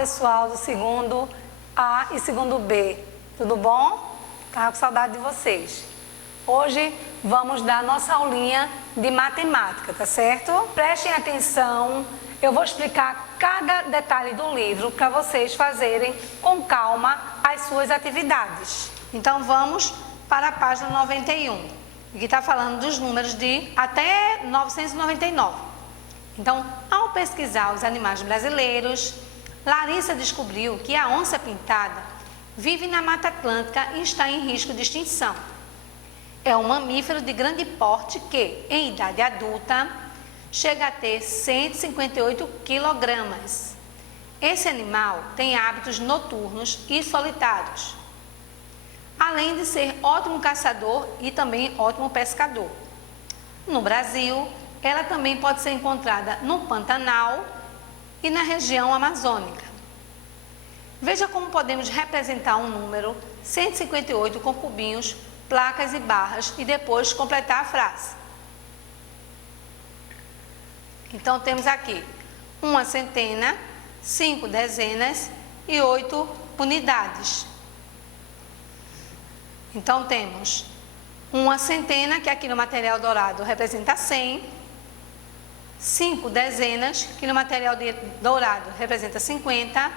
pessoal do segundo A e segundo B, tudo bom? Estava com saudade de vocês. Hoje vamos dar nossa aulinha de matemática, tá certo? Prestem atenção, eu vou explicar cada detalhe do livro para vocês fazerem com calma as suas atividades. Então vamos para a página 91, que está falando dos números de até 999. Então, ao pesquisar os animais brasileiros, Larissa descobriu que a onça-pintada vive na Mata Atlântica e está em risco de extinção. É um mamífero de grande porte que, em idade adulta, chega a ter 158 quilogramas. Esse animal tem hábitos noturnos e solitários, além de ser ótimo caçador e também ótimo pescador. No Brasil, ela também pode ser encontrada no Pantanal e na região amazônica. Veja como podemos representar um número 158 com cubinhos, placas e barras e depois completar a frase. Então temos aqui uma centena, 5 dezenas e 8 unidades. Então temos uma centena, que aqui no material dourado representa 100, 5 dezenas, que no material dourado representa 50,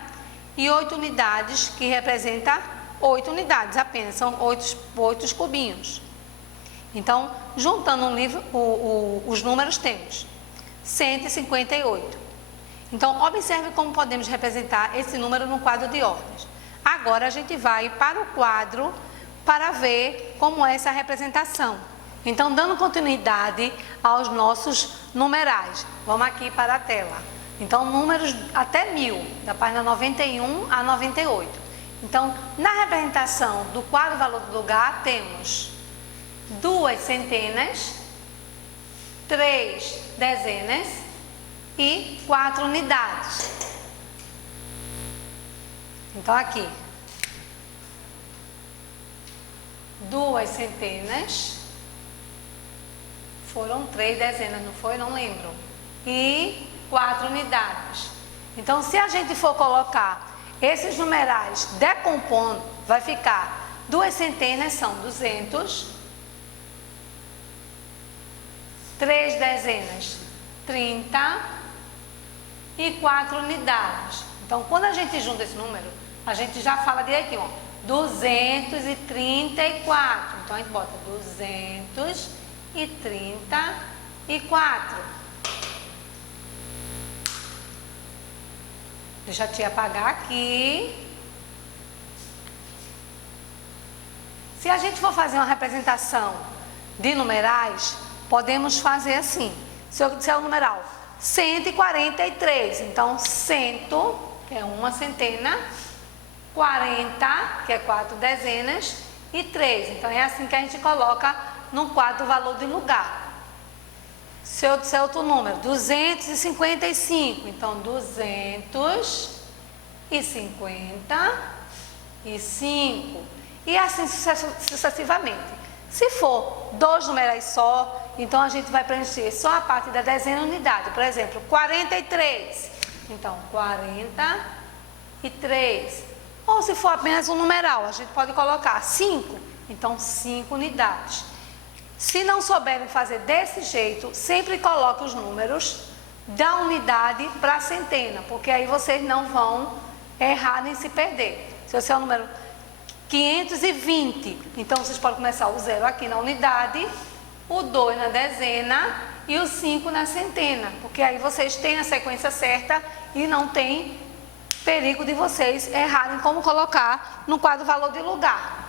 e 8 unidades, que representa 8 unidades apenas, são 8 cubinhos. Então, juntando os números, temos 158. Então, observe como podemos representar esse número no quadro de ordens. Agora, a gente vai para o quadro para ver como é essa representação. Então, dando continuidade aos nossos numerais. Vamos aqui para a tela. Então, números até 1000, da página 91 a 98. Então, na representação do quadro valor do lugar, temos 2 centenas, 3 dezenas e 4 unidades. Então, aqui, 2 centenas, foram 3 dezenas, não foi? Não lembro. E 4 unidades. Então, se a gente for colocar esses numerais decompondo, vai ficar 2 centenas são 200, 3 dezenas 30 e 4 unidades. Então, quando a gente junta esse número, a gente já fala direitinho, ó, 234. Então, a gente bota 234. Deixa a tia apagar aqui. Se a gente for fazer uma representação de numerais, podemos fazer assim. Se eu disser o numeral 143, então 100, que é uma centena, 40, que é 4 dezenas, e 3. Então, é assim que a gente coloca no quadro valor de lugar. Se eu disser outro número, 255, então 255. E assim sucessivamente. Se for 2 numerais só, então a gente vai preencher só a parte da dezena unidade. Por exemplo, 43. Então, 43. Ou se for apenas um numeral, a gente pode colocar 5. Então, 5 unidades. Se não souberem fazer desse jeito, sempre coloque os números da unidade para a centena, porque aí vocês não vão errar nem se perder. Se esse é o número 520, então vocês podem começar o 0 aqui na unidade, o 2 na dezena e o 5 na centena, porque aí vocês têm a sequência certa e não tem perigo de vocês errarem como colocar no quadro valor de lugar.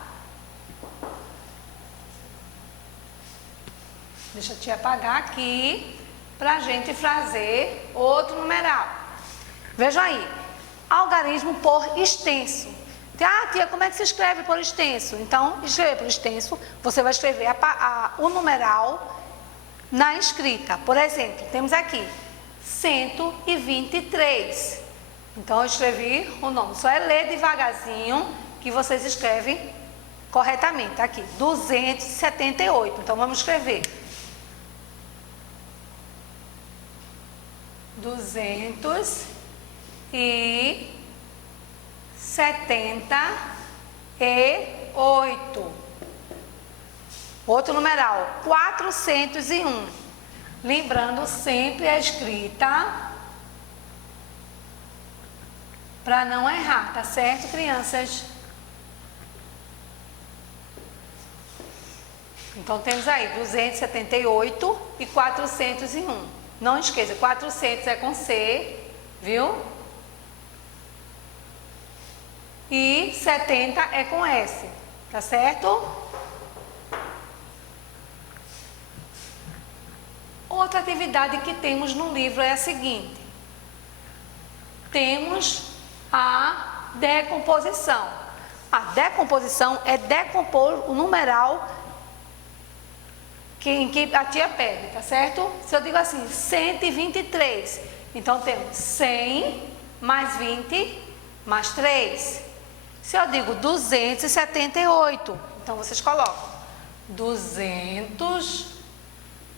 Deixa eu te apagar aqui para a gente fazer outro numeral. Veja aí, algarismo por extenso. Ah, tia, como é que se escreve por extenso? Então, escrever por extenso, você vai escrever o numeral na escrita. Por exemplo, temos aqui 123. Então, eu escrevi o nome. Só é ler devagarzinho que vocês escrevem corretamente. Aqui, 278. Então, vamos escrever 278. 478. Outro numeral, 401. Lembrando sempre a escrita para não errar, tá certo, crianças? Então, temos aí 278 e 401. Não esqueça, 400 é com C, viu? E 70 é com S, tá certo? Outra atividade que temos no livro é a seguinte. Temos a decomposição. A decomposição é decompor o numeral em que a tia pede, tá certo? Se eu digo assim, 123, então temos 100 mais 20 mais 3. Se eu digo 278, então vocês colocam 200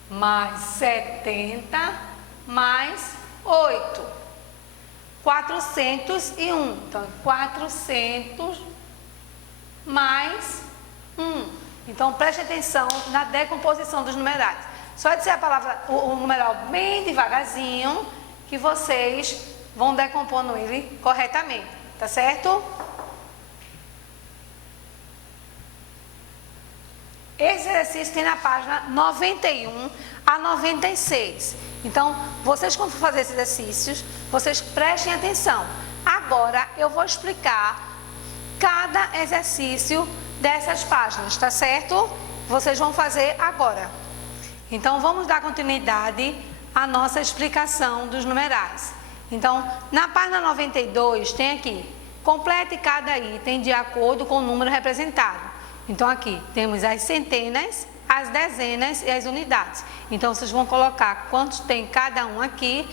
mais 70 mais 8. 401, então 400 mais 1. Então, preste atenção na decomposição dos numerais. Só dizer a palavra, o numeral bem devagarzinho, que vocês vão decompondo ele corretamente, tá certo? Esse exercício tem na página 91 a 96. Então, vocês quando for fazer esses exercícios, vocês prestem atenção. Agora, eu vou explicar cada exercício dessas páginas, tá certo? Vocês vão fazer agora. Então, vamos dar continuidade à nossa explicação dos numerais. Então, na página 92, tem aqui, complete cada item de acordo com o número representado. Então, aqui temos as centenas, as dezenas e as unidades. Então, vocês vão colocar quantos tem cada um aqui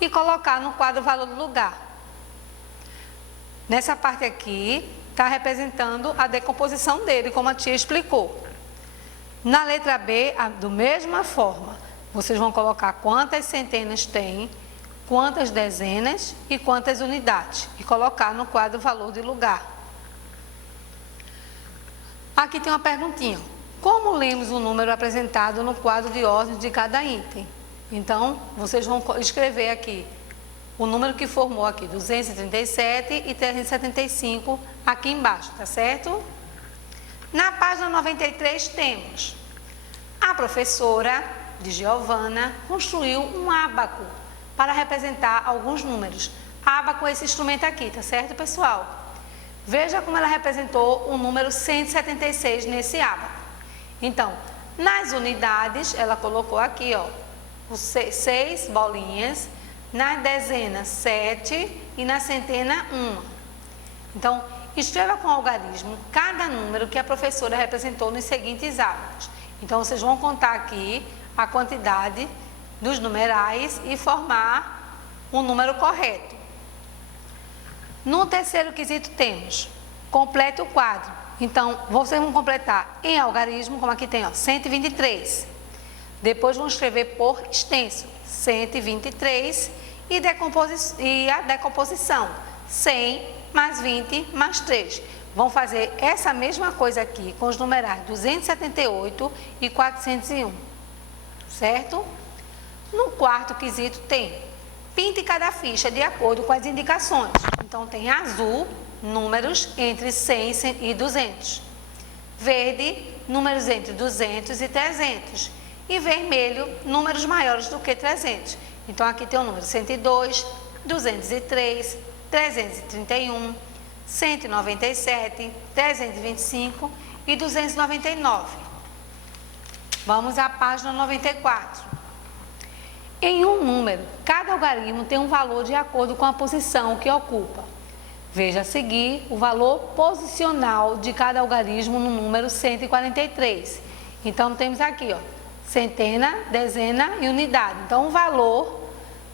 e colocar no quadro valor do lugar. Nessa parte aqui, está representando a decomposição dele, como a tia explicou. Na letra B, da mesma forma, vocês vão colocar quantas centenas tem, quantas dezenas e quantas unidades, e colocar no quadro valor de lugar. Aqui tem uma perguntinha. Como lemos o número apresentado no quadro de ordem de cada item? Então, vocês vão escrever aqui o número que formou aqui, 237 e 375 aqui embaixo, tá certo? Na página 93 temos a professora de Giovana construiu um ábaco para representar alguns números. Ábaco é esse instrumento aqui, tá certo, pessoal? Veja como ela representou o número 176 nesse ábaco. Então, nas unidades, ela colocou aqui, ó, os 6 bolinhas, na dezena 7 e na centena 1. Então, escreva com algarismo cada número que a professora representou nos seguintes ábacos. Então, vocês vão contar aqui a quantidade dos numerais e formar um número correto. No terceiro quesito temos, complete o quadro. Então, vocês vão completar em algarismo, como aqui tem, ó, 123. Depois vão escrever por extenso, 123 e a decomposição, 100 mais 20 mais 3. Vão fazer essa mesma coisa aqui com os numerais 278 e 401, certo? No quarto quesito tem, pinte cada ficha de acordo com as indicações. Então, tem azul, números entre 100 e 200. Verde, números entre 200 e 300. E vermelho, números maiores do que 300. Então, aqui tem o número 102, 203, 331, 197, 325 e 299. Vamos à página 94. Em um número, cada algarismo tem um valor de acordo com a posição que ocupa. Veja a seguir o valor posicional de cada algarismo no número 143. Então, temos aqui, ó, centena, dezena e unidade. Então, o valor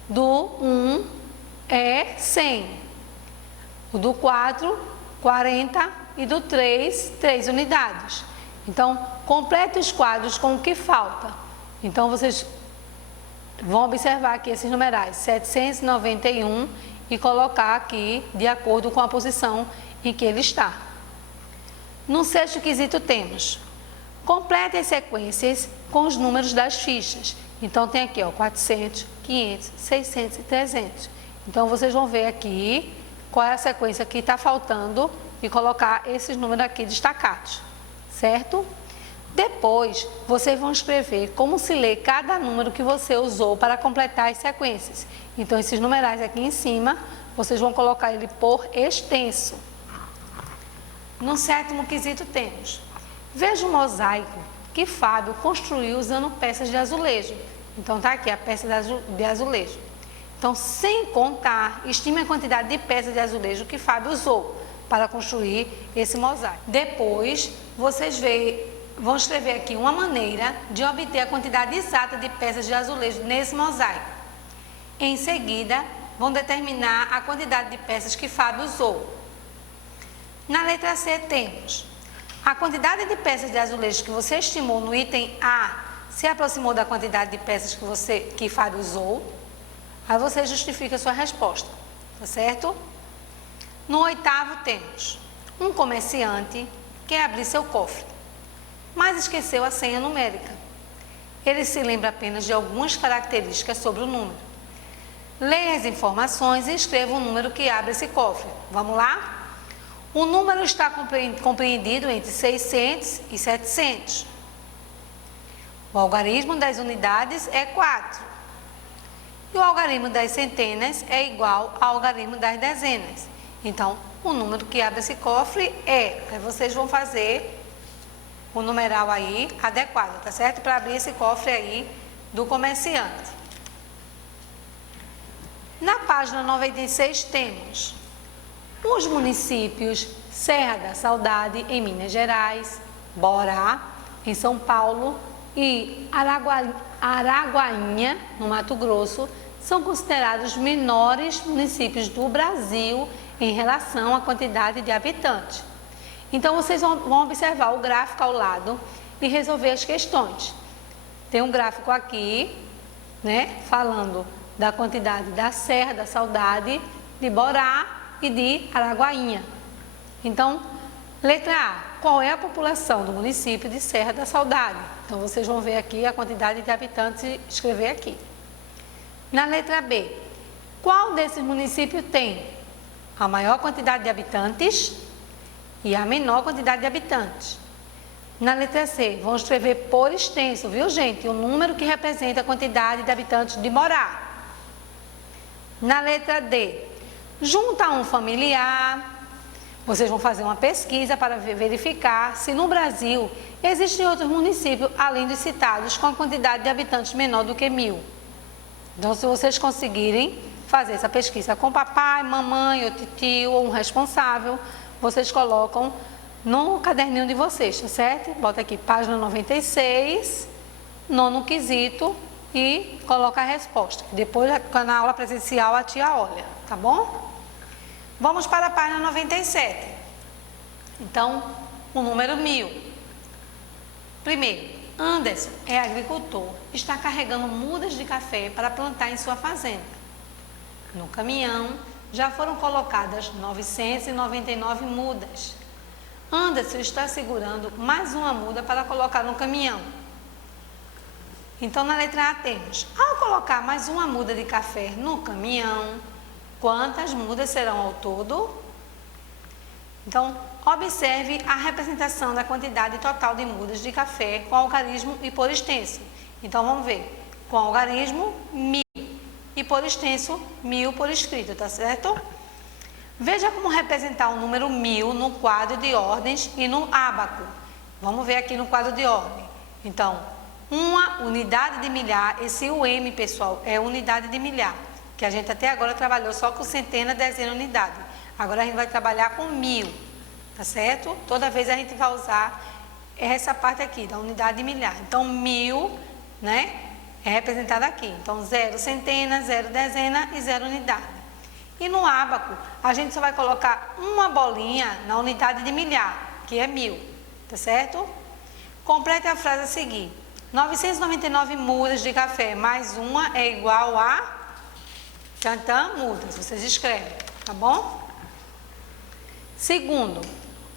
do 1 é 100. O do 4, 40 e do 3, 3 unidades. Então, complete os quadros com o que falta. Então, vocês vão observar aqui esses numerais, 791 e colocar aqui de acordo com a posição em que ele está. No sexto quesito temos: complete as sequências com os números das fichas. Então tem aqui, ó, 400, 500, 600 e 300. Então vocês vão ver aqui qual é a sequência que está faltando e colocar esses números aqui destacados, certo? Depois, vocês vão escrever como se lê cada número que você usou para completar as sequências. Então, esses numerais aqui em cima, vocês vão colocar ele por extenso. No sétimo quesito temos: veja o mosaico que Fábio construiu usando peças de azulejo. Então, tá aqui a peça de azulejo. Então, sem contar, estime a quantidade de peças de azulejo que Fábio usou para construir esse mosaico. Depois, vocês vão escrever aqui uma maneira de obter a quantidade exata de peças de azulejo nesse mosaico. Em seguida, vão determinar a quantidade de peças que Fábio usou. Na letra C temos: a quantidade de peças de azulejo que você estimou no item A se aproximou da quantidade de peças que Fábio usou. Aí você justifica a sua resposta, tá certo? No oitavo temos: um comerciante quer abrir seu cofre, mas esqueceu a senha numérica. Ele se lembra apenas de algumas características sobre o número. Leia as informações e escreva o número que abre esse cofre. Vamos lá? O número está compreendido entre 600 e 700. O algarismo das unidades é 4. E o algarismo das centenas é igual ao algarismo das dezenas. Então, o número que abre esse cofre é... Aí vocês vão fazer o numeral aí adequado, tá certo? Para abrir esse cofre aí do comerciante. Na página 96 temos os municípios Serra da Saudade, em Minas Gerais, Borá, em São Paulo, e Araguainha, no Mato Grosso, são considerados os menores municípios do Brasil em relação à quantidade de habitantes. Então, vocês vão observar o gráfico ao lado e resolver as questões. Tem um gráfico aqui, né, falando da quantidade da Serra da Saudade, de Borá e de Araguainha. Então, letra A: qual é a população do município de Serra da Saudade? Então, vocês vão ver aqui a quantidade de habitantes e escrever aqui. Na letra B: qual desses municípios tem a maior quantidade de habitantes e a menor quantidade de habitantes? Na letra C, vão escrever por extenso, viu, gente? O número que representa a quantidade de habitantes de Borá. Na letra D, junta um familiar. Vocês vão fazer uma pesquisa para verificar se no Brasil existem outros municípios, além dos citados, com a quantidade de habitantes menor do que 1000. Então, se vocês conseguirem fazer essa pesquisa com papai, mamãe, ou tio, ou um responsável, vocês colocam no caderninho de vocês, tá certo? Bota aqui, página 96, nono quesito, e coloca a resposta. Depois, na aula presencial, a tia olha, tá bom? Vamos para a página 97. Então, o número 1000. Primeiro, Anderson é agricultor, está carregando mudas de café para plantar em sua fazenda. No caminhão, já foram colocadas 999 mudas. Anderson está segurando mais uma muda para colocar no caminhão. Então, na letra A temos: ao colocar mais uma muda de café no caminhão, quantas mudas serão ao todo? Então, observe a representação da quantidade total de mudas de café com algarismo e por extenso. Então, vamos ver. Com algarismo, 1000. E por extenso, 1000 por escrito, tá certo? Veja como representar o número 1000 no quadro de ordens e no ábaco. Vamos ver aqui no quadro de ordem. Então, uma unidade de milhar, esse UM, pessoal, é unidade de milhar, que a gente até agora trabalhou só com centena, dezena, unidade. Agora a gente vai trabalhar com 1000, tá certo? Toda vez a gente vai usar essa parte aqui, da unidade de milhar. Então, 1000, né, é representado aqui. Então, 0 centena, 0 dezena e 0 unidade. E no ábaco, a gente só vai colocar uma bolinha na unidade de milhar, que é 1000, tá certo? Complete a frase a seguir: 999 mudas de café mais uma é igual a... Tantã, mudas, vocês escrevem, tá bom? Segundo,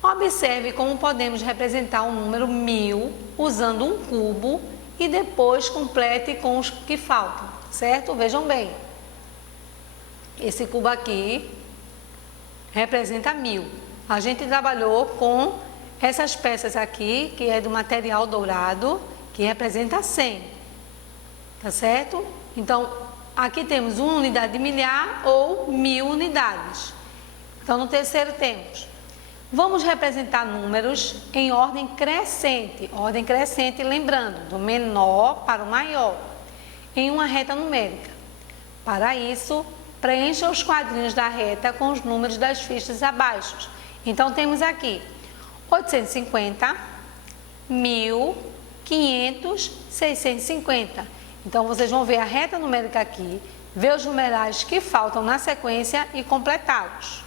observe como podemos representar o número 1000 usando um cubo e depois complete com os que faltam, certo? Vejam bem, esse cubo aqui representa 1000. A gente trabalhou com essas peças aqui, que é do material dourado, que representa 100, tá certo? Então, aqui temos 1 unidade de milhar ou 1000 unidades. Então, no terceiro temos, vamos representar números em ordem crescente, lembrando, do menor para o maior, em uma reta numérica. Para isso, preencha os quadrinhos da reta com os números das fichas abaixo. Então, temos aqui 850, 1000, 500, 650. Então, vocês vão ver a reta numérica aqui, ver os numerais que faltam na sequência e completá-los.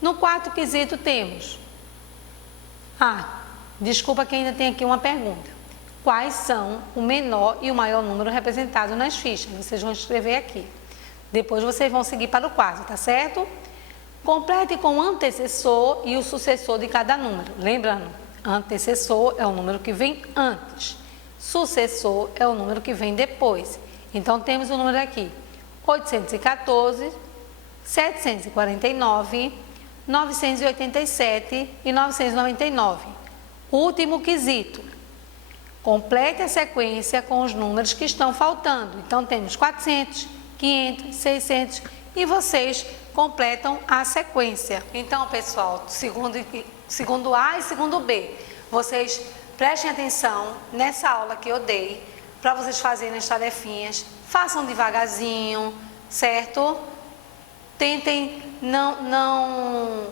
No quarto quesito temos... desculpa que ainda tem aqui uma pergunta. Quais são o menor e o maior número representado nas fichas? Vocês vão escrever aqui. Depois vocês vão seguir para o quarto, tá certo? Complete com o antecessor e o sucessor de cada número. Lembrando, antecessor é o número que vem antes. Sucessor é o número que vem depois. Então, temos o número aqui. 814, 749, 987 e 999. Último quesito. Complete a sequência com os números que estão faltando. Então, temos 400, 500, 600 e vocês completam a sequência. Então, pessoal, segundo A e segundo B, vocês prestem atenção nessa aula que eu dei para vocês fazerem as tarefinhas. Façam devagarzinho, certo? Tentem não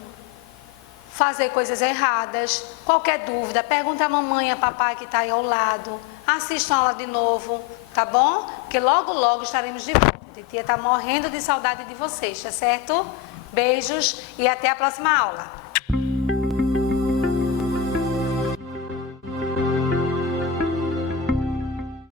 fazer coisas erradas. Qualquer dúvida, pergunta a mamãe e a papai que está aí ao lado. Assistam a aula de novo, tá bom? Porque logo estaremos de volta. A titia está morrendo de saudade de vocês, tá certo? Beijos e até a próxima aula.